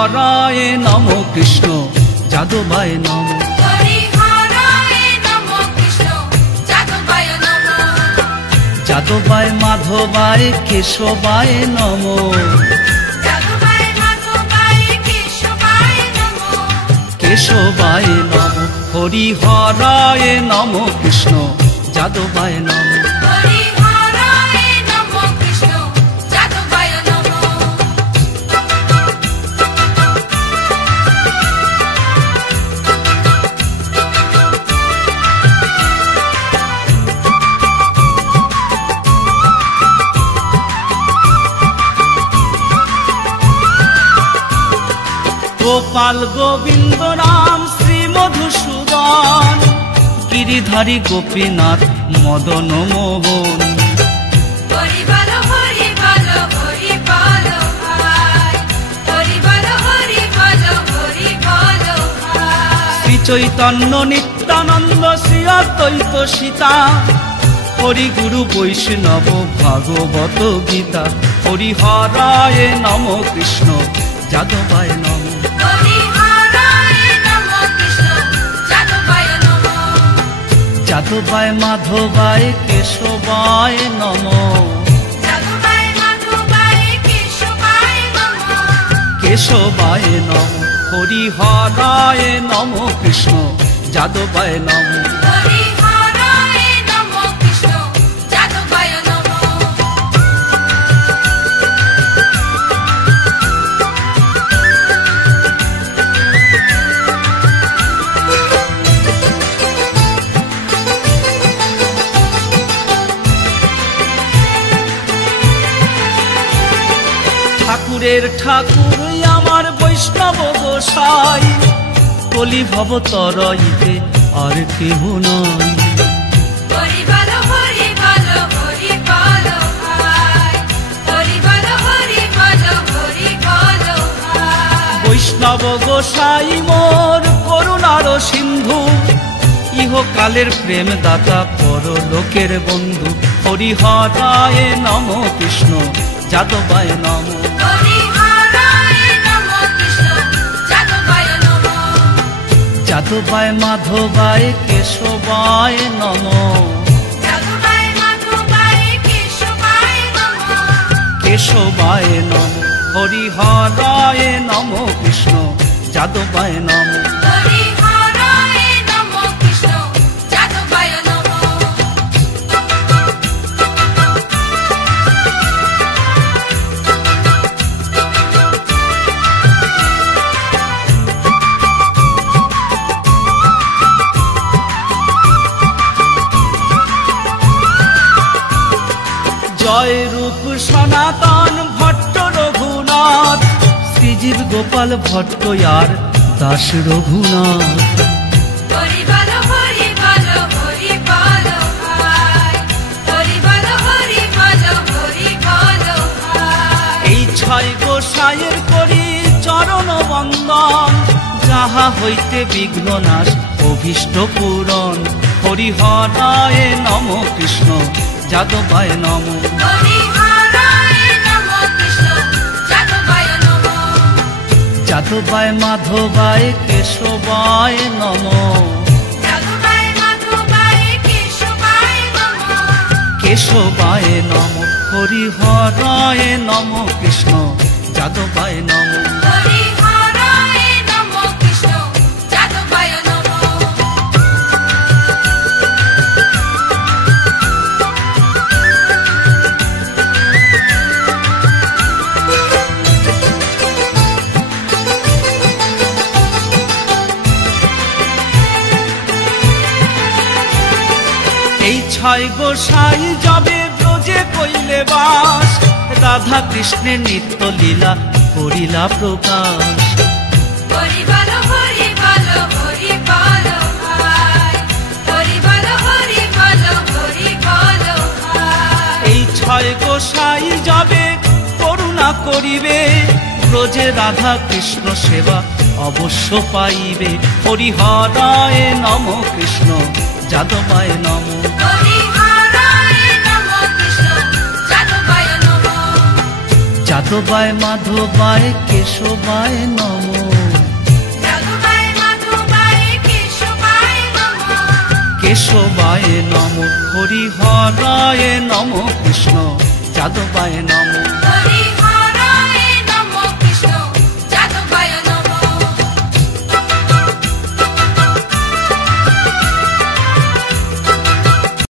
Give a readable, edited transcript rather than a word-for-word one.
হরায় নম কৃষ্ণ যাদবায় নম। যাদবায় মাধবায় কেশবায় নম। কেশবায় নম। হরি হরায় নম কৃষ্ণ যাদবায় নম। গোপাল গোবিন্দ রাম শ্রী মধুসূদন গিরিধারী গোপীনাথ মদন মোহন। শ্রী চৈতন্য নিত্যানন্দ শ্রী অদ্বৈত সীতা হরি গুরু বৈষ্ণব ভাগবত গীতা। হরি হরায় নম কৃষ্ণ যাদবায় নম। যাদবায় মাধবায় কেশবায় নম। কেশবায় নম। হরি হরায় নম কৃষ্ণ যাদবায় নম। ঠাকুরের ঠাকুর আমার বৈষ্ণব গোসাই কলি ভব তরইতে আর কেহ নয়। বৈষ্ণব গোসাই মোর করুণার সিন্ধু ইহকালের প্রেম দাতা পরলোকের বন্ধু। হরি হরায় নম কৃষ্ণ যাদবায় নম। যাদবায় মাধবায় কেশবায় নম। কেশবায় নম। হরি হরায় নম কৃষ্ণ যাদবায় নম। জয় রূপ সনাতন ভট্ট রঘুনাথ শ্রীজীব গোপাল ভট্ট আর দাস রঘুনাথ। এই ছয় গোসাইয়ের করি চরণ বন্দন যাহা হইতে বিঘ্ন নাশ অভীষ্ট পূরণ। হরি হরায় নম কৃষ্ণ যাদবায় নম। যাদবায় মাধবায় কেশবায় নম। কেশবায় নম। হরি হরায় নম কৃষ্ণ যাদবায় নম। এই ছয় গোসাই যাবে ব্রজে কইলে বাস রাধা কৃষ্ণের নিত্য লীলা করিলা প্রকাশ। এই ছয় গোসাই যাবে করুণা করিবে ব্রজে রাধা কৃষ্ণ সেবা অবশ্য পাইবে। হরি হরায় নম কৃষ্ণ যাদবায় নম। যাদবায় মাধবায় কেশবায় নমো। কেশবায় নমো, হরি হরায় নমো, কৃষ্ণ যাদবায় নমো।